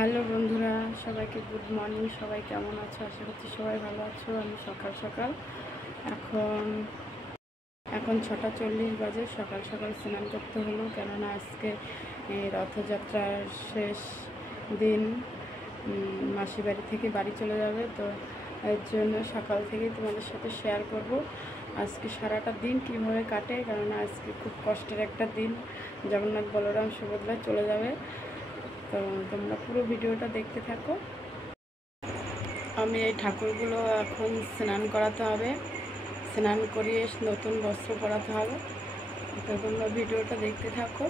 Hello বন্ধুরা, সবাইকে good morning. সবাই কেমন আছো? আশা করছি সবাই ভালো আছো। আমি সকাল সকাল এখন 6:40 বাজে। সকাল সকাল স্নান করতে হলো, কেননা আজকে রথযাত্রার শেষ দিন। মাসির বাড়ি থেকে বাড়ি চলে যাবে, তো এর জন্য সকাল থেকেই তোমাদের সাথে শেয়ার করব আজকে সারাটা দিন কীভাবে কাটে। কেননা আজকে খুব কষ্টের একটা দিন, জগন্নাথ বলরাম সুভদ্রা চলে যাবে। তো তোমরা পুরো ভিডিওটা দেখতে থাকো। আমি এই ঠাকুরগুলো এখন স্নান করাতে হবে, স্নান করিয়ে নতুন বস্ত্র পরাতে হবে। তো তোমরা ভিডিওটা দেখতে থাকো।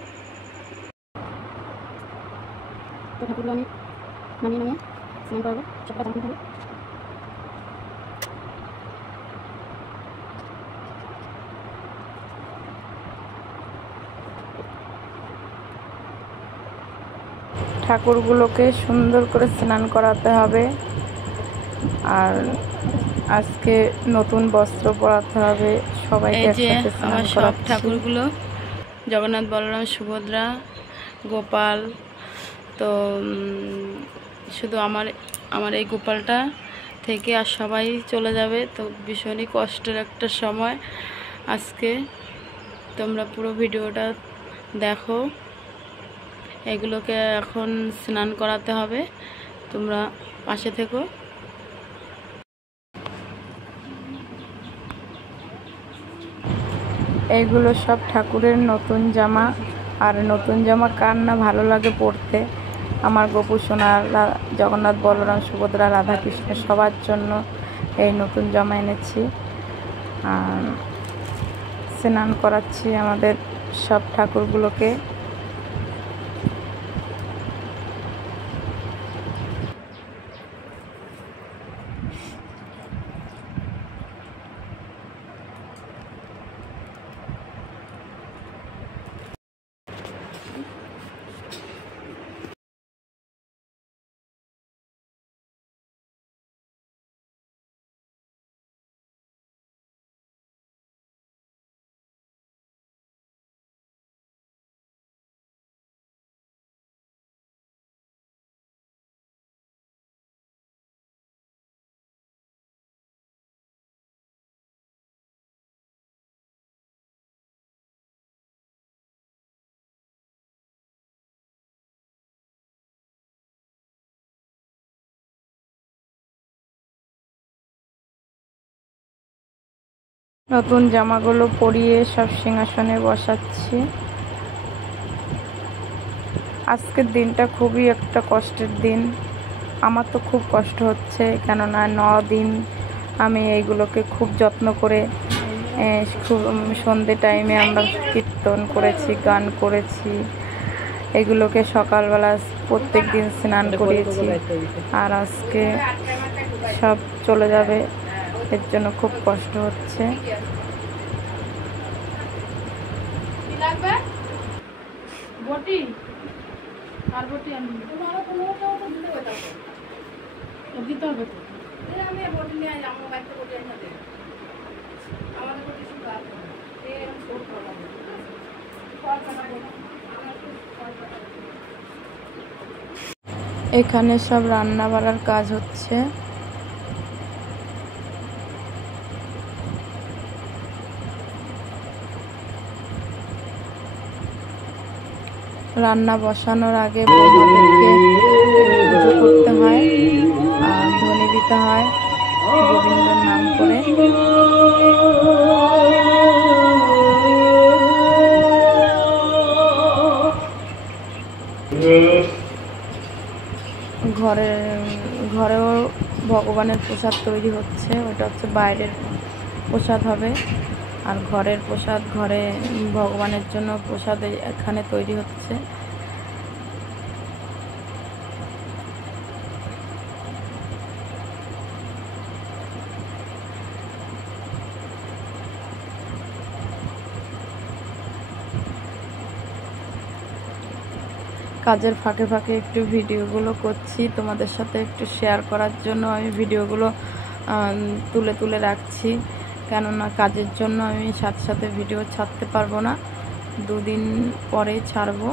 তো ঠাকুরগুলো আমি নামিয়ে স্নান করবো, সবটা জানতে হবে। ঠাকুরগুলোকে সুন্দর করে স্নান করাতে হবে, আর আজকে নতুন বস্ত্র পরাতে হবে সবাইকে একসাথে স্নান করাচ্ছি। ঠাকুরগুলো জগন্নাথ বলরাম সুভদ্রা গোপাল। তো শুধু আমার এই গোপালটা থেকে আর সবাই চলে যাবে। তো ভীষণই কষ্টের একটা সময় আজকে। তোমরা পুরো ভিডিওটা দেখো। এগুলোকে এখন স্নান করাতে হবে, তোমরা পাশে থেকো। এইগুলো সব ঠাকুরের নতুন জামা, আর নতুন জামা কার না ভালো লাগে পরতে। আমার গোপু সোনা, জগন্নাথ বলরাম সুভদ্রা রাধাকৃষ্ণ সবার জন্য এই নতুন জামা এনেছি, আর স্নান করাচ্ছি আমাদের সব ঠাকুরগুলোকে। নতুন জামাগুলো পরিয়ে সব সিংহাসনে বসাচ্ছি। আজকের দিনটা খুবই একটা কষ্টের দিন। আমার তো খুব কষ্ট হচ্ছে, কেননা 9 দিন আমি এইগুলোকে খুব যত্ন করে খুব সন্ধ্যে টাইমে আমরা কীর্তন করেছি, গান করেছি। এগুলোকে সকালবেলা প্রত্যেক দিন স্নান করিয়েছি, আর আজকে সব চলে যাবে, এর জন্য খুব কষ্ট হচ্ছে। বটি আর বটি আমি দিতে হবে তো। আমি বটি নিয়ে আমার বাইকটা বটি এনে দেব। আমাদের বটি শুধু আছে, এই ছোট এখানে সব রান্না বাড়ার কাজ হচ্ছে। রান্না বসানোর আগে বৌমাদেরকে পুজো করতে হয়, আর ধ্বনি দিতে হয় গোবিন্দর নাম করে। ঘরেও ভগবানের প্রসাদ তৈরি হচ্ছে, ওটা হচ্ছে বাইরের প্রসাদ হবে, আর ঘরের প্রসাদ ঘরে ভগবানের জন্য প্রসাদ এখানে তৈরি হচ্ছে। কাজের ফাঁকে ফাঁকে একটু ভিডিওগুলো করছি তোমাদের সাথে একটু শেয়ার করার জন্য। আমি ভিডিওগুলো তুলে তুলে রাখছি, কেননা কাজের জন্য আমি সাথে সাথে ভিডিও ছাড়তে পারবো না, 2 দিন পরে ছাড়বো।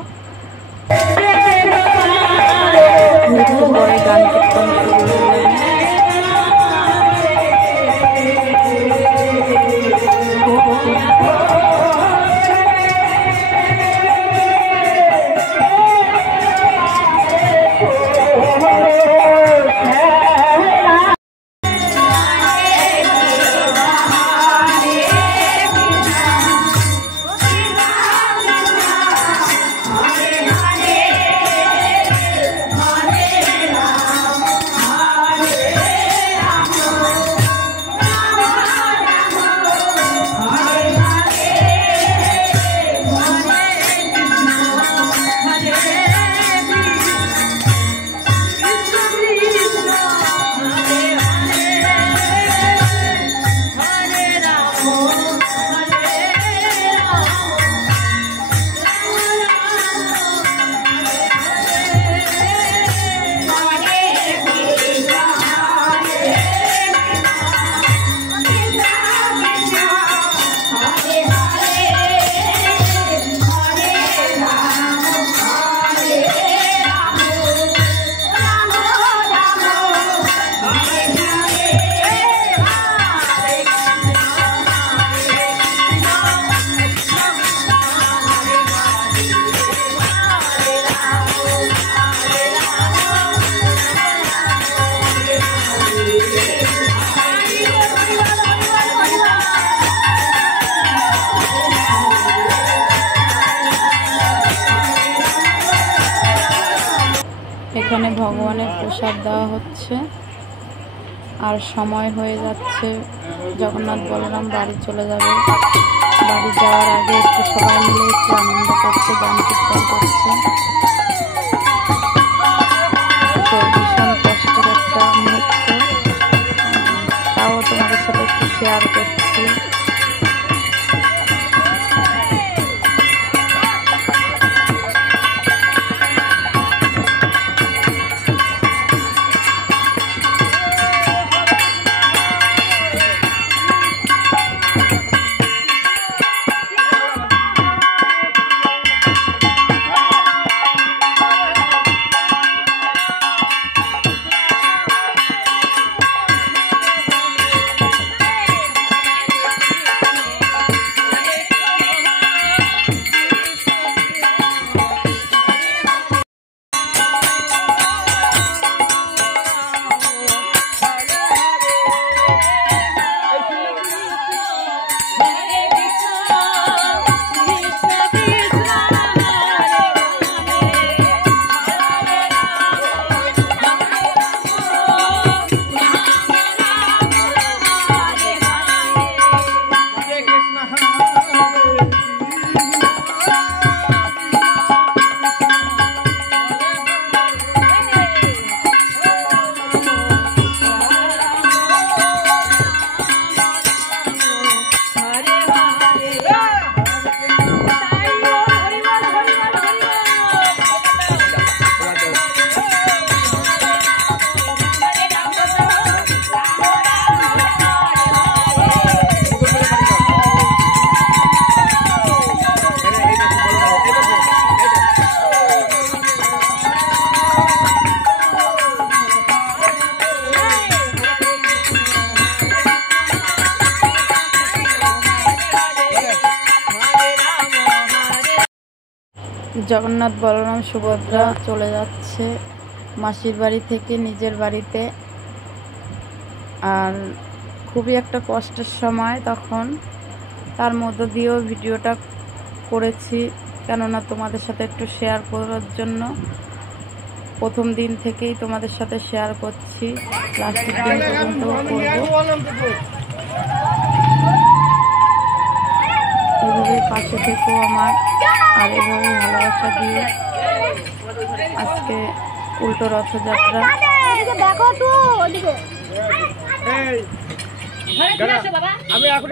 এখানে ভগবানের প্রসাদ দেওয়া হচ্ছে আর সময় হয়ে যাচ্ছে, জগন্নাথ বলরাম বাড়ি চলে যাবে। বাড়ি যাওয়ার আগে একটু সবাই মিলে একটু আনন্দ করছে, গান কীর্তন করছে। তো ভীষণ কষ্টের একটা মুহূর্ত, তাও তোমাদের সাথে একটু শেয়ার করছি। জগন্নাথ বলরাম সুভদ্রা চলে যাচ্ছে মাসির বাড়ি থেকে নিজের বাড়িতে। আর খুবই একটা কষ্টের সময় তখন, তার মধ্য দিয়েও ভিডিওটা করেছি, কেননা তোমাদের সাথে একটু শেয়ার করার জন্য। প্রথম দিন থেকেই তোমাদের সাথে শেয়ার করছি, লাস্টের দিন পর্যন্ত করবো। এভাবে পাশে থেকেও আমার, আর এভাবে ভালোবাসা দিয়ে আজকে উল্টো রথযাত্রা। আমি এখন